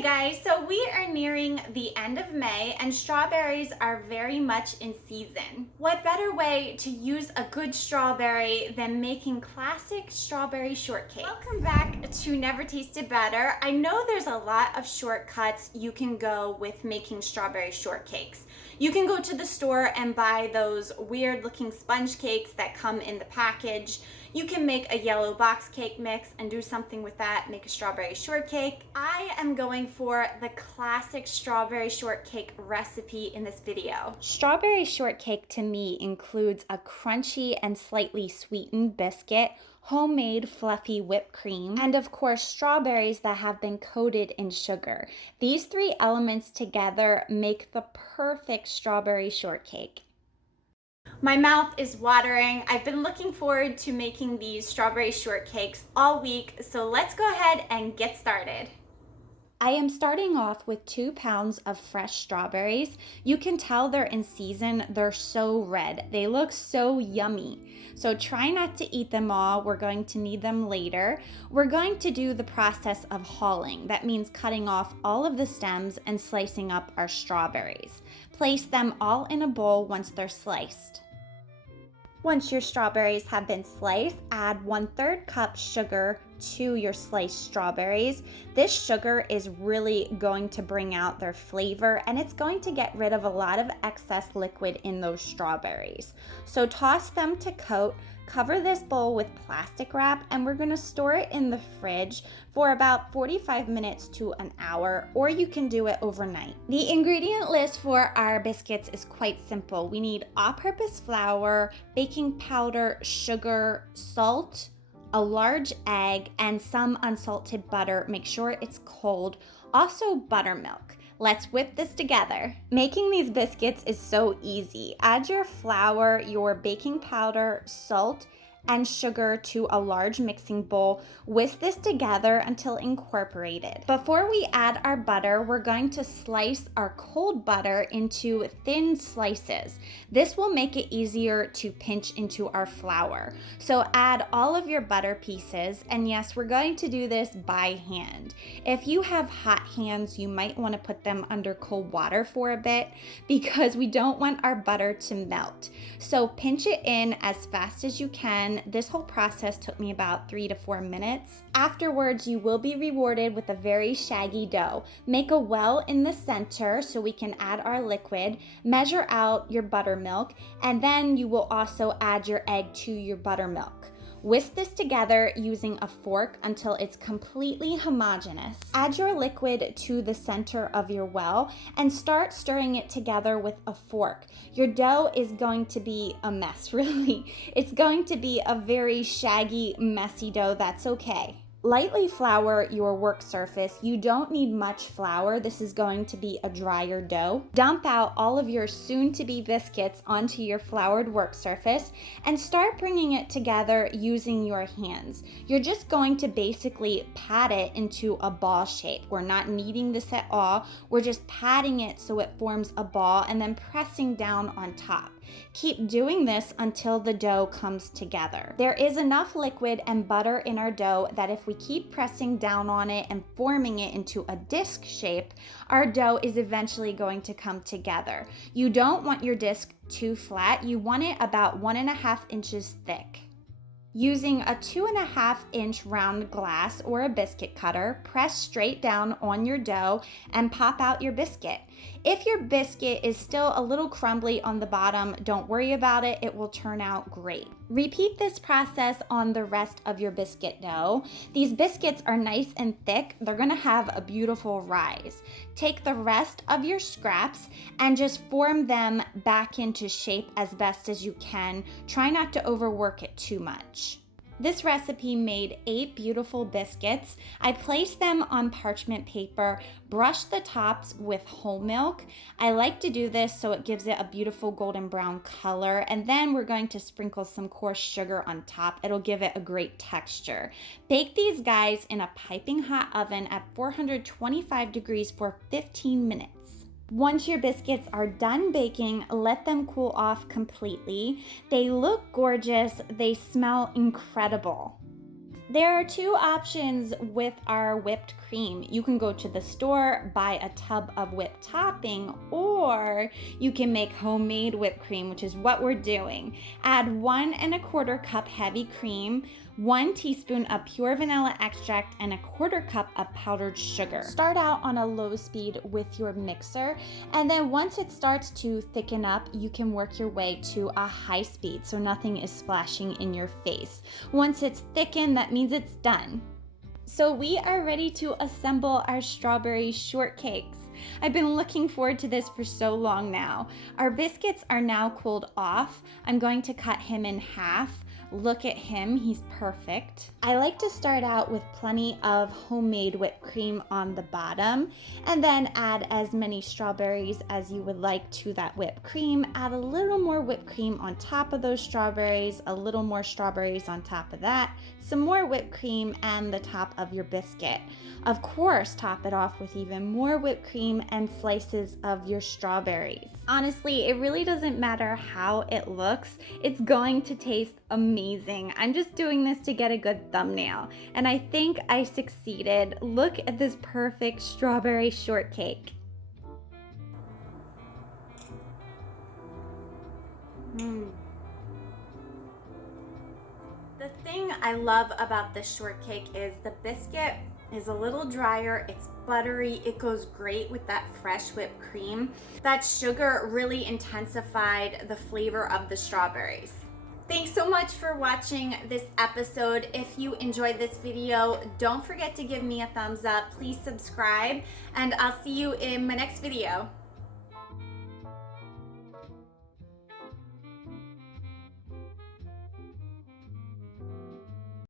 Hey guys, so we are nearing the end of May and strawberries are very much in season. What better way to use a good strawberry than making classic strawberry shortcake? Welcome back to Never Tasted Better. I know there's a lot of shortcuts you can go with making strawberry shortcakes. You can go to the store and buy those weird looking sponge cakes that come in the package. You can make a yellow box cake mix and do something with that, make a strawberry shortcake. I am going for the classic strawberry shortcake recipe in this video. Strawberry shortcake to me includes a crunchy and slightly sweetened biscuit, homemade fluffy whipped cream, and of course strawberries that have been coated in sugar. These three elements together make the perfect strawberry shortcake. My mouth is watering. I've been looking forward to making these strawberry shortcakes all week, so let's go ahead and get started. I am starting off with 2 pounds of fresh strawberries. You can tell they're in season. They're so red. They look so yummy. So try not to eat them all. We're going to need them later. We're going to do the process of hulling. That means cutting off all of the stems and slicing up our strawberries. Place them all in a bowl once they're sliced. Once your strawberries have been sliced, add 1/3 cup sugar to your sliced strawberries. This sugar is really going to bring out their flavor and it's going to get rid of a lot of excess liquid in those strawberries. So toss them to coat. Cover this bowl with plastic wrap and we're going to store it in the fridge for about 45 minutes to an hour, or you can do it overnight. The ingredient list for our biscuits is quite simple. We need all-purpose flour, baking powder, sugar, salt, a large egg, and some unsalted butter. Make sure it's cold. Also buttermilk. Let's whip this together. Making these biscuits is so easy. Add your flour, your baking powder, salt, and sugar to a large mixing bowl. Whisk this together until incorporated. Before we add our butter, we're going to slice our cold butter into thin slices. This will make it easier to pinch into our flour. So add all of your butter pieces, and yes, we're going to do this by hand. If you have hot hands, you might want to put them under cold water for a bit because we don't want our butter to melt. So pinch it in as fast as you can. This whole process took me about 3 to 4 minutes. Afterwards, you will be rewarded with a very shaggy dough. Make a well in the center so we can add our liquid. Measure out your buttermilk, and then you will also add your egg to your buttermilk. Whisk this together using a fork until it's completely homogeneous. Add your liquid to the center of your well and start stirring it together with a fork. Your dough is going to be a mess, really. It's going to be a very shaggy, messy dough. That's okay. Lightly flour your work surface. You don't need much flour. This is going to be a drier dough. Dump out all of your soon-to-be biscuits onto your floured work surface and start bringing it together using your hands. You're just going to basically pat it into a ball shape. We're not kneading this at all. We're just patting it so it forms a ball and then pressing down on top. Keep doing this until the dough comes together. There is enough liquid and butter in our dough that if we keep pressing down on it and forming it into a disc shape, our dough is eventually going to come together. You don't want your disc too flat. You want it about 1.5 inches thick. Using a 2.5-inch round glass or a biscuit cutter, press straight down on your dough and pop out your biscuit. If your biscuit is still a little crumbly on the bottom, don't worry about it. It will turn out great. Repeat this process on the rest of your biscuit dough. These biscuits are nice and thick. They're going to have a beautiful rise. Take the rest of your scraps and just form them back into shape as best as you can. Try not to overwork it too much. This recipe made 8 beautiful biscuits. I placed them on parchment paper, brushed the tops with whole milk. I like to do this so it gives it a beautiful golden brown color, and then we're going to sprinkle some coarse sugar on top. It'll give it a great texture. Bake these guys in a piping hot oven at 425 degrees for 15 minutes. Once your biscuits are done baking, let them cool off completely. They look gorgeous. They smell incredible. There are two options with our whipped cream. You can go to the store, buy a tub of whipped topping, or you can make homemade whipped cream, which is what we're doing. Add 1¼ cup heavy cream, 1 teaspoon of pure vanilla extract, and 1/4 cup of powdered sugar. Start out on a low speed with your mixer, and then once it starts to thicken up, you can work your way to a high speed so nothing is splashing in your face. Once it's thickened, that means it's done. So we are ready to assemble our strawberry shortcakes. I've been looking forward to this for so long now. Our biscuits are now cooled off. I'm going to cut him in half. Look at him, he's perfect. I like to start out with plenty of homemade whipped cream on the bottom, and then add as many strawberries as you would like to that whipped cream. Add a little more whipped cream on top of those strawberries, a little more strawberries on top of that, some more whipped cream, and the top of your biscuit. Of course, top it off with even more whipped cream and slices of your strawberries. Honestly, it really doesn't matter how it looks. It's going to taste amazing. I'm just doing this to get a good thumbnail, and I think I succeeded. Look at this perfect strawberry shortcake. The thing I love about this shortcake is the biscuit is a little drier, it's buttery, it goes great with that fresh whipped cream. That sugar really intensified the flavor of the strawberries. Thanks so much for watching this episode. If you enjoyed this video, don't forget to give me a thumbs up. Please subscribe, and I'll see you in my next video.